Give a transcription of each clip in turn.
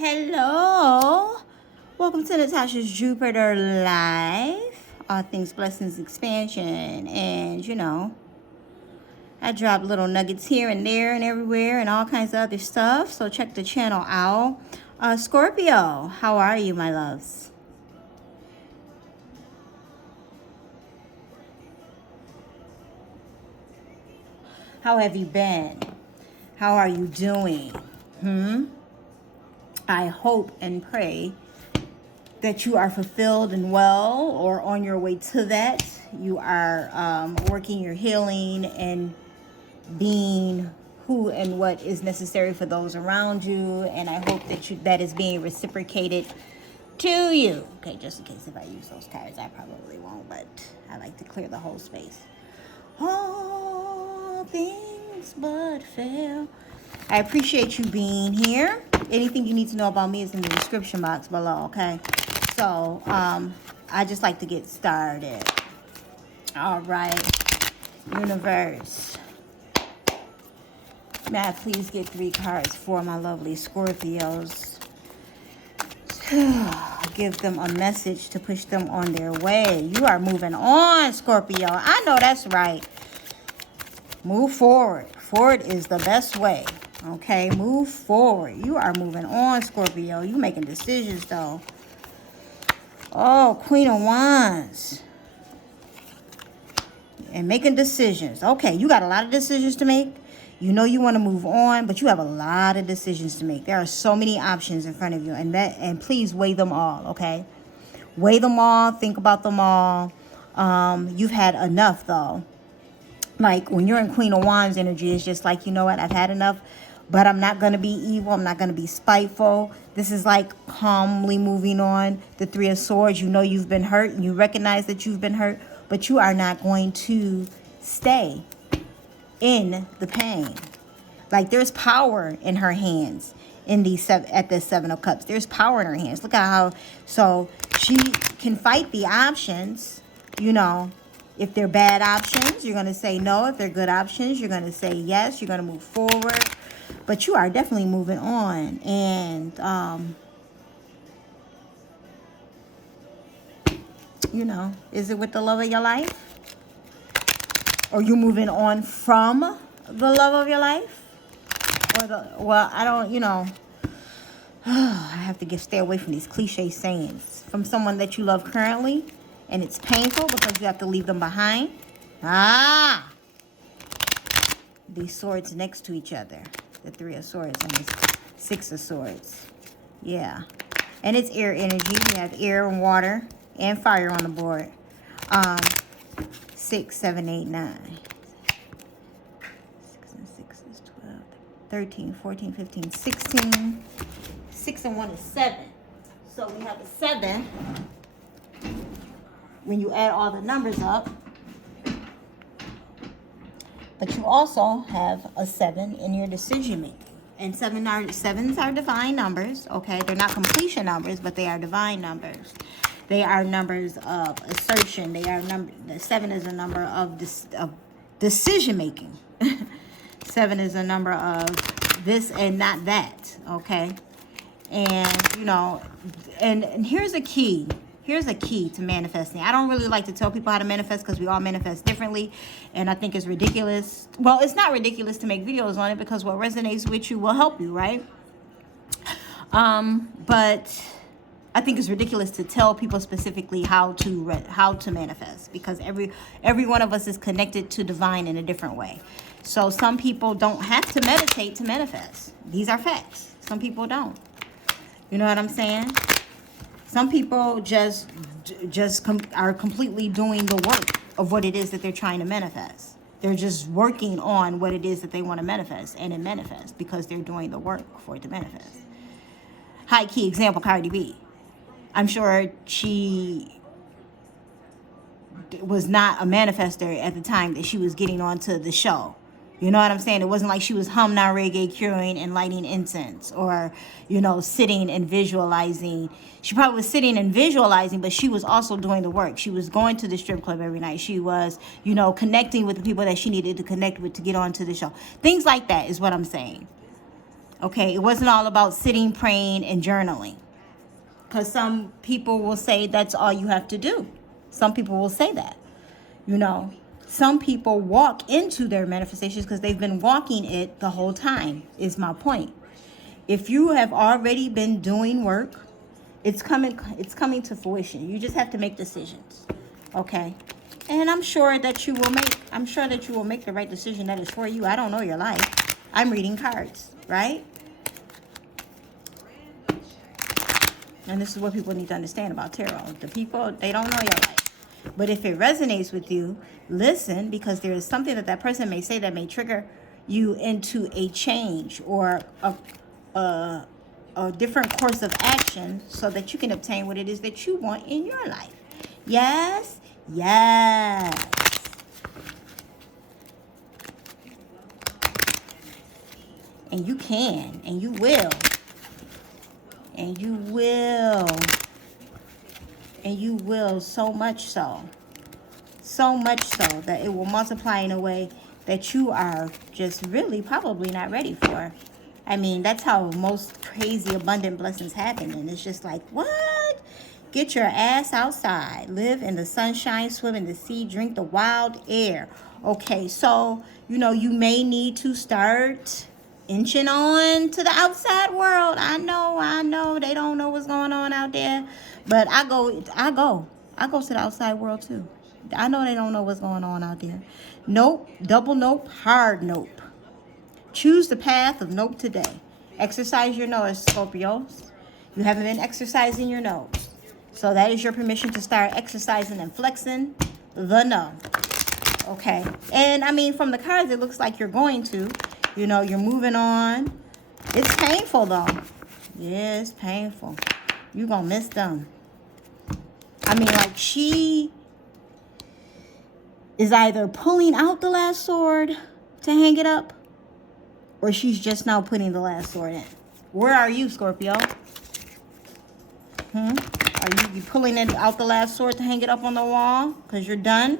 Hello. Welcome to Natasha's Jupiter Live. All things blessings, expansion. And, I drop little nuggets here and there and everywhere and all kinds of other stuff. So check the channel out. Scorpio, how are you, my loves? How have you been? How are you doing? I hope and pray that you are fulfilled and well, or on your way to that. You are working your healing and being who and what is necessary for those around you. And I hope that that is being reciprocated to you. Okay, just in case if I use those cards, I probably won't, but I like to clear the whole space. All things but fail. I appreciate you being here. Anything you need to know about me is in the description box below, okay? So, I just like to get started. All right. Universe. May I please get 3 cards for my lovely Scorpios? Give them a message to push them on their way. You are moving on, Scorpio. I know that's right. Move forward. Forward is the best way. Okay, move forward. You are moving on, Scorpio. You making decisions, though. Oh, Queen of Wands. And making decisions. Okay, you got a lot of decisions to make. You know you want to move on, but you have a lot of decisions to make. There are so many options in front of you, and please weigh them all, okay? Weigh them all. Think about them all. You've had enough, though. Like, when you're in Queen of Wands energy, it's just like, you know what? I've had enough, but I'm not going to be evil. I'm not going to be spiteful. This is like calmly moving on. The 3 of Swords, you know you've been hurt, and you recognize that you've been hurt, but you are not going to stay in the pain. Like, there's power in her hands at the 7 of Cups. There's power in her hands. Look at how, so she can fight the options, If they're bad options, you're going to say no. If they're good options, you're going to say yes. You're going to move forward. But you are definitely moving on. And, is it with the love of your life? Or you moving on from the love of your life? I don't, I have to stay away from these cliche sayings. From someone that you love currently. And it's painful because you have to leave them behind. These swords next to each other. The 3 of Swords and the 6 of Swords. Yeah. And it's air energy. We have air and water and fire on the board. 6, 7, 8, 9. 6 and 6 is 12. 13, 14, 15, 16. 6 and 1 is 7. So we have a 7. When you add all the numbers up. But you also have a 7 in your decision making. And 7s are divine numbers, okay? They're not completion numbers, but they are divine numbers. They are numbers of assertion. The 7 is a number of decision making. 7 is a number of this and not that, okay? And, and here's a key. Here's a key to manifesting. I don't really like to tell people how to manifest because we all manifest differently. And I think it's ridiculous. Well, it's not ridiculous to make videos on it because what resonates with you will help you, right? But I think it's ridiculous to tell people specifically how to manifest because every one of us is connected to divine in a different way. So some people don't have to meditate to manifest. These are facts. Some people don't. You know what I'm saying? Some people just are completely doing the work of what it is that they're trying to manifest. They're just working on what it is that they want to manifest, and it manifests because they're doing the work for it to manifest. High key example, Cardi B. I'm sure she was not a manifester at the time that she was getting onto the show. You know what I'm saying? It wasn't like she was humming reggae, curing and lighting incense or, sitting and visualizing. She probably was sitting and visualizing, but she was also doing the work. She was going to the strip club every night. She was, connecting with the people that she needed to connect with to get onto the show. Things like that is what I'm saying. Okay, it wasn't all about sitting, praying, and journaling. Because some people will say that's all you have to do. Some people will say that. You know, some people walk into their manifestations because they've been walking it the whole time, is my point. If you have already been doing work, it's coming to fruition. You just have to make decisions. Okay? And I'm sure that you will make the right decision that is for you. I don't know your life. I'm reading cards, right? And this is what people need to understand about tarot. The people, they don't know your life. But if it resonates with you, listen, because there is something that person may say that may trigger you into a change or a different course of action so that you can obtain what it is that you want in your life. Yes, yes. And you can, and you will. And you will. And you will, so much so. So much so that it will multiply in a way that you are just really probably not ready for. I mean, that's how most crazy abundant blessings happen. And it's just like, what? Get your ass outside. Live in the sunshine, swim in the sea, drink the wild air. Okay, so, you may need to start inching on to the outside world. I know they don't know what's going on out there, but I go to the outside world too. I know they don't know what's going on out there. Nope, double nope, hard nope. Choose the path of nope today. Exercise your nose, Scorpios. You haven't been exercising your nose, so that is your permission to start exercising and flexing the no. Okay, and I mean, from the cards it looks like you're going to. You're moving on. It's painful, though. Yeah, it's painful. You're going to miss them. I mean, like, she is either pulling out the last sword to hang it up, or she's just now putting the last sword in. Where are you, Scorpio? Are you pulling it out the last sword to hang it up on the wall because you're done?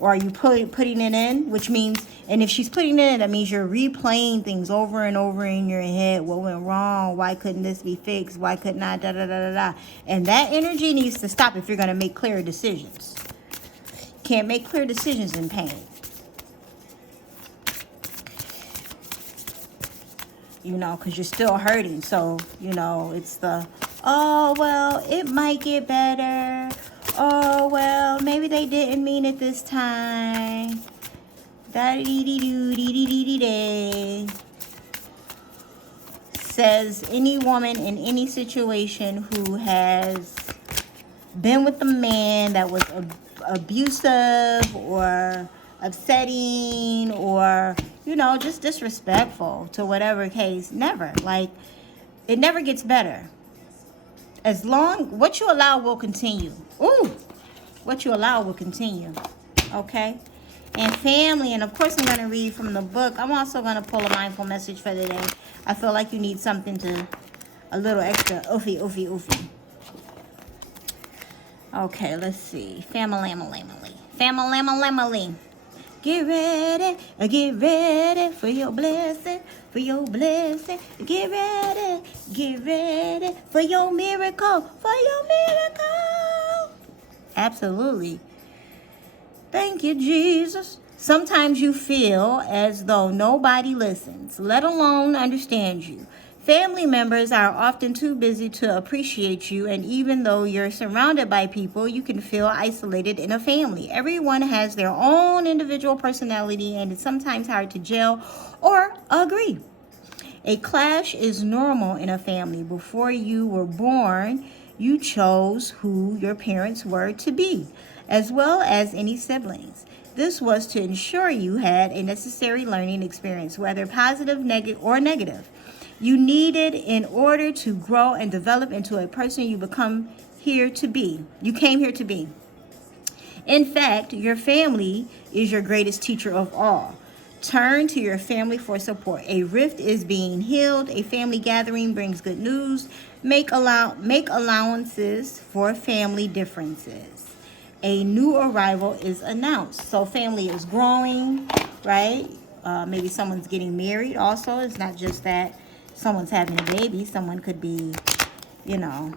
Or are you putting it in, which means, and if she's putting it in, that means you're replaying things over and over in your head. What went wrong? Why couldn't this be fixed? Why couldn't I? Da-da-da-da-da. And that energy needs to stop if you're going to make clear decisions. Can't make clear decisions in pain. Because you're still hurting. So, it's the, oh, well, it might get better. Oh, well, maybe they didn't mean it this time. Da-dee-dee-doo-dee-dee-dee-dee. Says any woman in any situation who has been with a man that was abusive or upsetting or, just disrespectful to whatever case, never. Like, it never gets better. As long, what you allow will continue. Ooh, what you allow will continue. Okay? And family, and of course I'm going to read from the book. I'm also going to pull a mindful message for the day. I feel like you need something a little extra oofy. Okay, let's see. Family. Get ready for your blessing, Get ready for your miracle, Absolutely. Thank you, Jesus. Sometimes you feel as though nobody listens, let alone understand you. Family members are often too busy to appreciate you, and even though you're surrounded by people, you can feel isolated in a family. Everyone has their own individual personality, and it's sometimes hard to gel or agree. A clash is normal in a family. Before you were born, you chose who your parents were to be, as well as any siblings. This was to ensure you had a necessary learning experience, whether positive, or negative. You needed in order to grow and develop into a person you came here to be. In fact, your family is your greatest teacher of all. Turn to your family for support. A rift is being healed. A family gathering brings good news. Make allowances for family differences. A new arrival is announced. So family is growing, right? maybe someone's getting married also. It's not just that someone's having a baby. Someone could be, you know,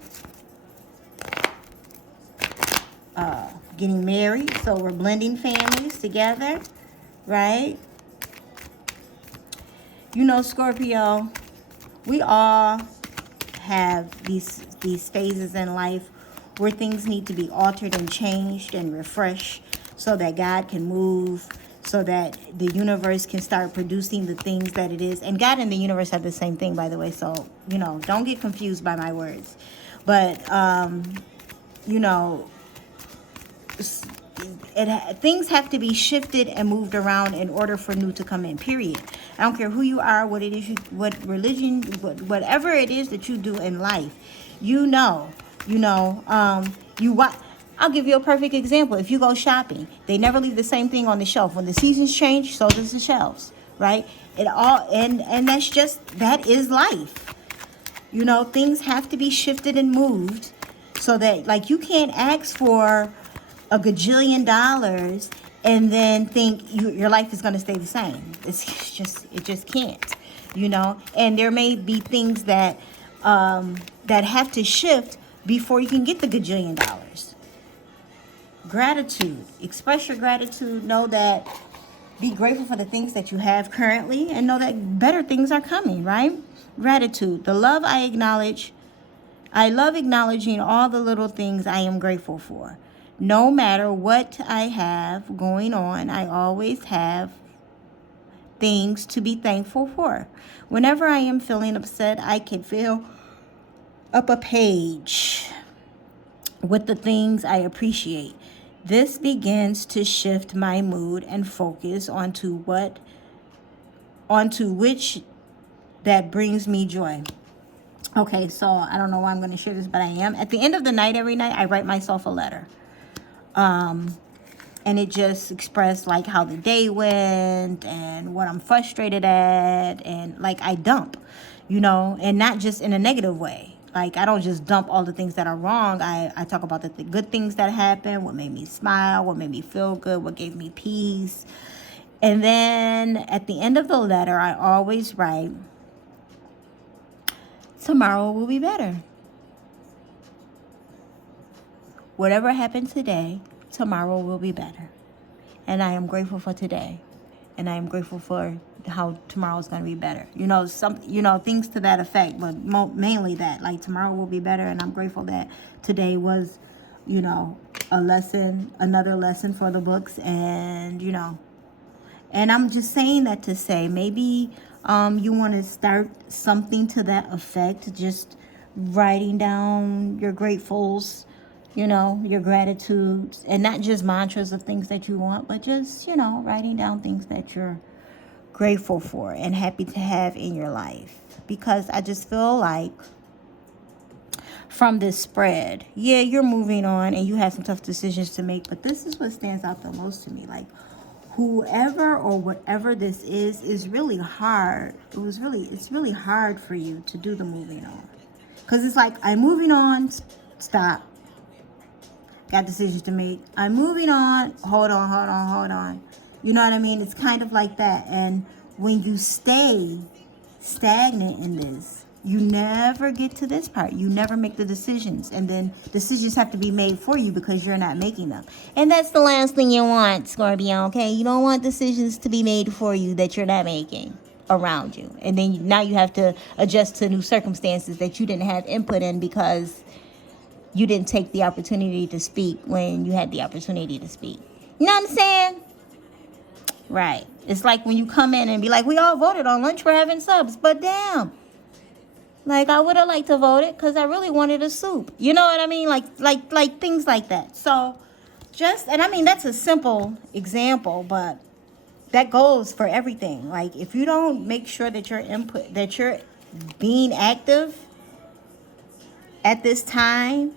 getting married. So we're blending families together, right? You know, Scorpio, we all have these phases in life where things need to be altered and changed and refreshed so that God can move, so that the universe can start producing the things that it is. And God and the universe have the same thing, by the way. So, you know, don't get confused by my words. But, you know, things have to be shifted and moved around in order for new to come in, period. I don't care who you are, what it is, what religion, whatever it is that you do in life, I'll give you a perfect example. If you go shopping, they never leave the same thing on the shelf. When the seasons change, so does the shelves, right? And that is life. You know, things have to be shifted and moved so that, like, you can't ask for a gajillion dollars and then think your life is going to stay the same. It just can't, you know. And there may be things that have to shift before you can get the gajillion dollars. Gratitude. Express your gratitude. Know that, be grateful for the things that you have currently, and know that better things are coming, right? Gratitude. The love I acknowledge. I love acknowledging all the little things I am grateful for. No matter what I have going on, I always have things to be thankful for. Whenever I am feeling upset, I can fill up a page with the things I appreciate. This begins to shift my mood and focus onto which that brings me joy. Okay, so I don't know why I'm going to share this, but I am. At the end of the night, every night, I write myself a letter. And it just expressed like how the day went and what I'm frustrated at, and like I dump, you know, and not just in a negative way. Like, I don't just dump all the things that are wrong. I talk about the good things that happened, what made me smile, what made me feel good, what gave me peace. And then at the end of the letter, I always write, tomorrow will be better. Whatever happened today, tomorrow will be better. And I am grateful for today. And I am grateful for how tomorrow is going to be better. You know, things to that effect, but mainly that, like, tomorrow will be better. And I'm grateful that today was, you know, another lesson for the books. And, you know, and I'm just saying that to say, maybe you want to start something to that effect, just writing down your gratefuls, you know, your gratitudes, and not just mantras of things that you want, but just, you know, writing down things that you're grateful for and happy to have in your life. Because I just feel like from this spread, yeah, you're moving on and you have some tough decisions to make, but this is what stands out the most to me. Like, whoever or whatever this is really hard. It's really hard for you to do the moving on. Because it's like, I'm moving on, stop. Got decisions to make. I'm moving on. Hold on. You know what I mean? It's kind of like that. And when you stay stagnant in this, you never get to this part. You never make the decisions. And then decisions have to be made for you because you're not making them. And that's the last thing you want, Scorpio, okay? You don't want decisions to be made for you that you're not making around you. And then now you have to adjust to new circumstances that you didn't have input in because you didn't take the opportunity to speak when you had the opportunity to speak. You know what I'm saying? Right. It's like when you come in and be like, we all voted on lunch for having subs, but damn. Like, I would have liked to vote it because I really wanted a soup. You know what I mean? Like things like that. So and I mean, that's a simple example, but that goes for everything. Like, if you don't make sure that you're being active at this time,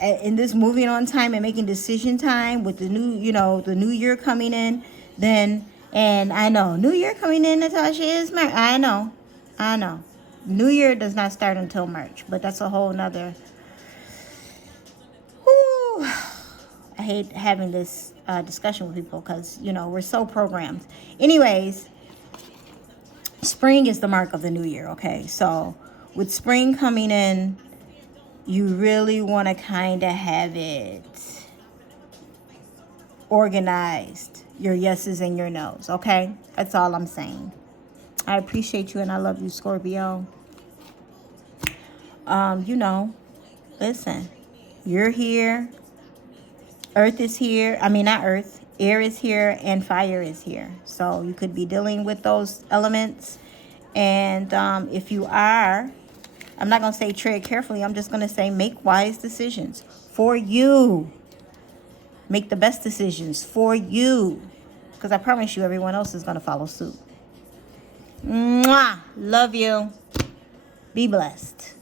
in this moving on time and making decision time with the new year coming in, then, and I know, new year coming in, Natasha, is March. I know. New year does not start until March, but that's a whole nother, I hate having this discussion with people because, you know, we're so programmed. Anyways, spring is the mark of the new year, okay? So with spring coming in, you really want to kind of have it organized, your yeses and your nos, okay? That's all I'm saying. I appreciate you and I love you, Scorpio. You know, listen, you're here. Earth is here. I mean, not Earth. Air is here and fire is here. So you could be dealing with those elements. And if you are, I'm not going to say tread carefully. I'm just going to say make wise decisions for you. Make the best decisions for you. Because I promise you, everyone else is going to follow suit. Mwah! Love you. Be blessed.